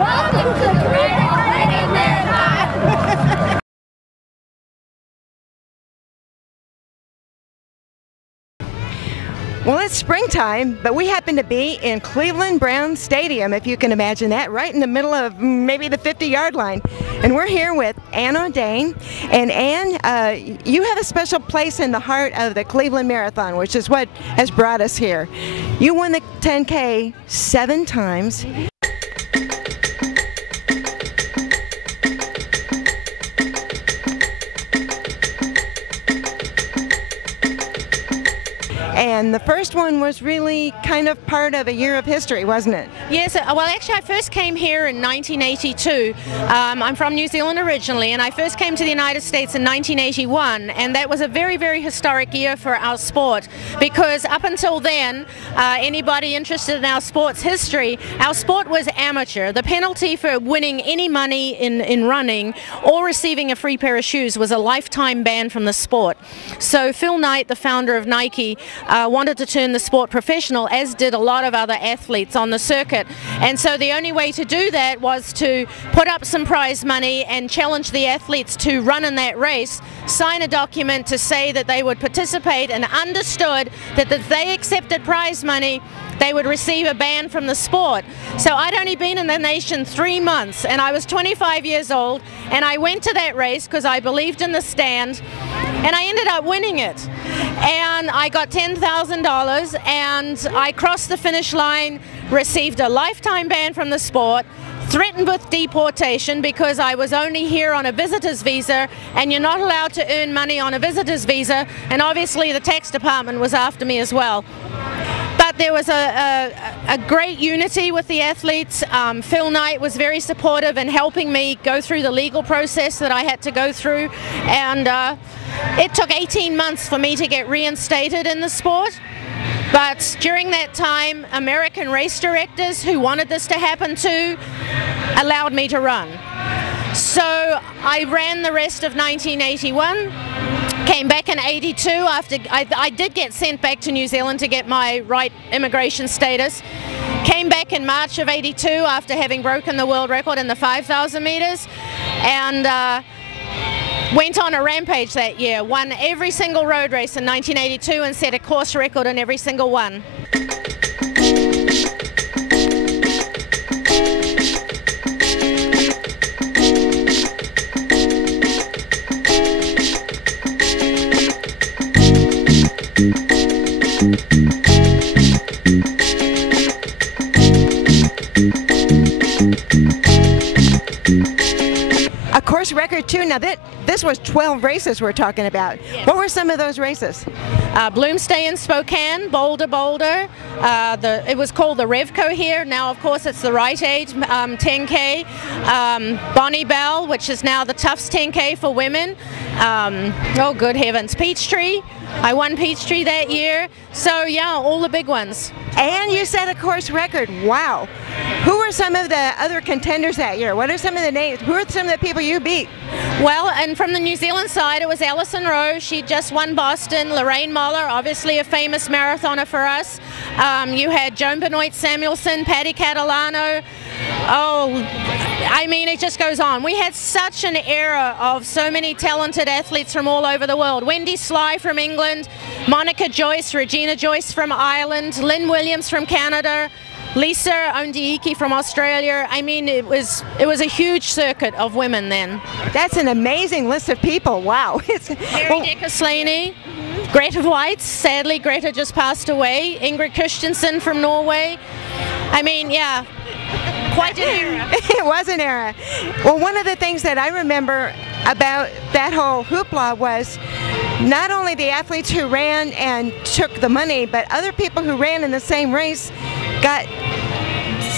Welcome to Rite Marathon. Well, it's springtime, but we happen to be in Cleveland Browns Stadium, if you can imagine that, right in the middle of maybe the 50-yard line. And we're here with Ann Audain. And Ann, you have a special place in the heart of the Cleveland Marathon, which is what has brought us here. You won the 10K 7 times. And the first one was really kind of part of a year of history, wasn't it? Yes, well actually I first came here in 1982. I'm from New Zealand originally, and I first came to the United States in 1981, and that was a very, very historic year for our sport, because up until then, anybody interested in our sport's history, our sport was amateur. The penalty for winning any money in running or receiving a free pair of shoes was a lifetime ban from the sport. So Phil Knight, the founder of Nike, wanted to turn the sport professional, as did a lot of other athletes on the circuit. And so the only way to do that was to put up some prize money and challenge the athletes to run in that race, sign a document to say that they would participate, and understood that if they accepted prize money, they would receive a ban from the sport. So I'd only been in the nation 3 months, and I was 25 years old, and I went to that race because I believed in the stand, and I ended up winning it. And I got $10,000, and I crossed the finish line, received a lifetime ban from the sport, threatened with deportation because I was only here on a visitor's visa, and you're not allowed to earn money on a visitor's visa, and obviously the tax department was after me as well. But there was a great unity with the athletes. Phil Knight was very supportive in helping me go through the legal process that I had to go through, and it took 18 months for me to get reinstated in the sport. But during that time, American race directors who wanted this to happen too allowed me to run. So I ran the rest of 1981. Came back in 82 after I did get sent back to New Zealand to get my Rite immigration status. Came back in March of 82 after having broken the world record in the 5,000 meters, and went on a rampage that year. Won every single road race in 1982 and set a course record in every single one. A course record too. Now this was 12 races we're talking about. Yes. What were some of those races? Bloomsday in Spokane, Boulder. It was called the Revco here. Now, of course, it's the Rite 10K. Bonnie Bell, which is now the Tufts 10K for women. Oh, good heavens. Peachtree. I won Peachtree that year. So, yeah, all the big ones. And you set a course record. Wow. Who were some of the other contenders that year? What are some of the names? Who are some of the people you beat? Well, and from the New Zealand side, it was Alison Rowe. She just won Boston. Lorraine Moller, obviously a famous marathoner for us. You had Joan Benoit Samuelson, Paddy Catalano. Oh, I mean, it just goes on. We had such an era of so many talented athletes from all over the world. Wendy Sly from England, Monica Joyce, Regina Joyce from Ireland, Lynn Williams from Canada, Lisa Ondieki from Australia. I mean, it was a huge circuit of women then. That's an amazing list of people. Wow. Mary Decker-Slaney, Greta White. Sadly, Greta just passed away. Ingrid Christensen from Norway. I mean, yeah, quite an era. It was an era. Well, one of the things that I remember about that whole hoopla was not only the athletes who ran and took the money, but other people who ran in the same race got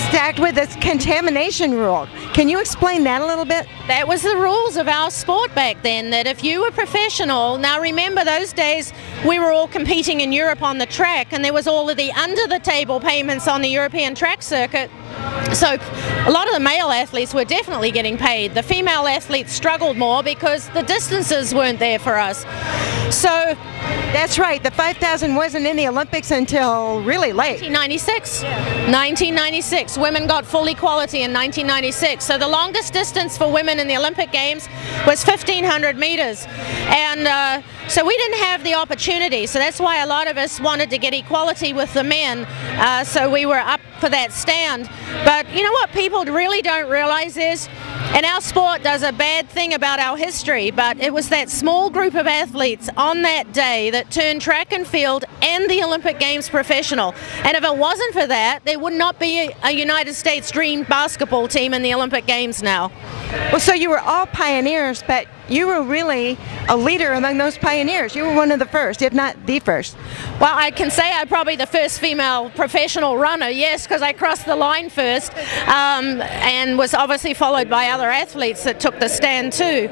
stacked with this contamination rule. Can you explain that a little bit? That was the rules of our sport back then, that if you were professional, now remember those days we were all competing in Europe on the track, and there was all of the under-the-table payments on the European track circuit. So a lot of the male athletes were definitely getting paid. The female athletes struggled more because the distances weren't there for us. So That's right. The 5,000 wasn't in the Olympics until really late. 1996. 1996. Women got full equality in 1996. So the longest distance for women in the Olympic Games was 1,500 meters. And so we didn't have the opportunity. So that's why a lot of us wanted to get equality with the men. So we were up for that stand. But you know what people really don't realize is, and our sport does a bad thing about our history, but it was that small group of athletes on that day that turned track and field and the Olympic Games professional. And if it wasn't for that, there would not be a United States dream basketball team in the Olympic Games now. Well, so you were all pioneers, but you were really a leader among those pioneers. You were one of the first, if not the first. Well, I can say I'm probably the first female professional runner, yes, because I crossed the line first, and was obviously followed by other athletes that took the stand too.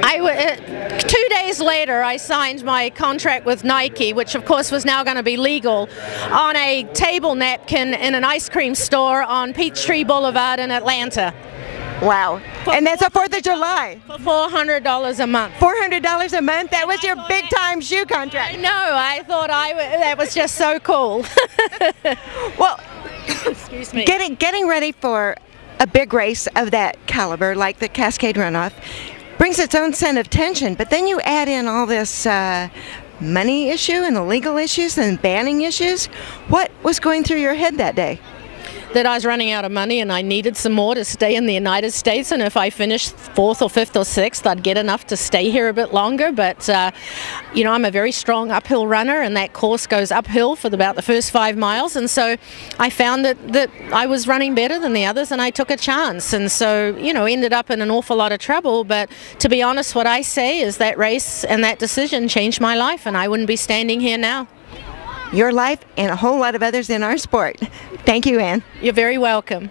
2 days later, I signed my contract with Nike, which of course was now going to be legal, on a table napkin in an ice cream store on Peachtree Boulevard in Atlanta. Wow. And that's a 4th of July. For $400 a month. $400 a month? That was your big time shoe contract. No, I thought that was just so cool. Well, excuse me. Getting ready for a big race of that caliber, like the Cascade Runoff, brings its own sense of tension, but then you add in all this money issue and the legal issues and banning issues. What was going through your head that day? That I was running out of money and I needed some more to stay in the United States, and if I finished 4th or 5th or 6th, I'd get enough to stay here a bit longer. But you know, I'm a very strong uphill runner, and that course goes uphill for about the first 5 miles, and so I found that I was running better than the others, and I took a chance, and so, you know, ended up in an awful lot of trouble. But to be honest, what I say is that race and that decision changed my life, and I wouldn't be standing here now. Your life and a whole lot of others in our sport. Thank you, Ann. You're very welcome.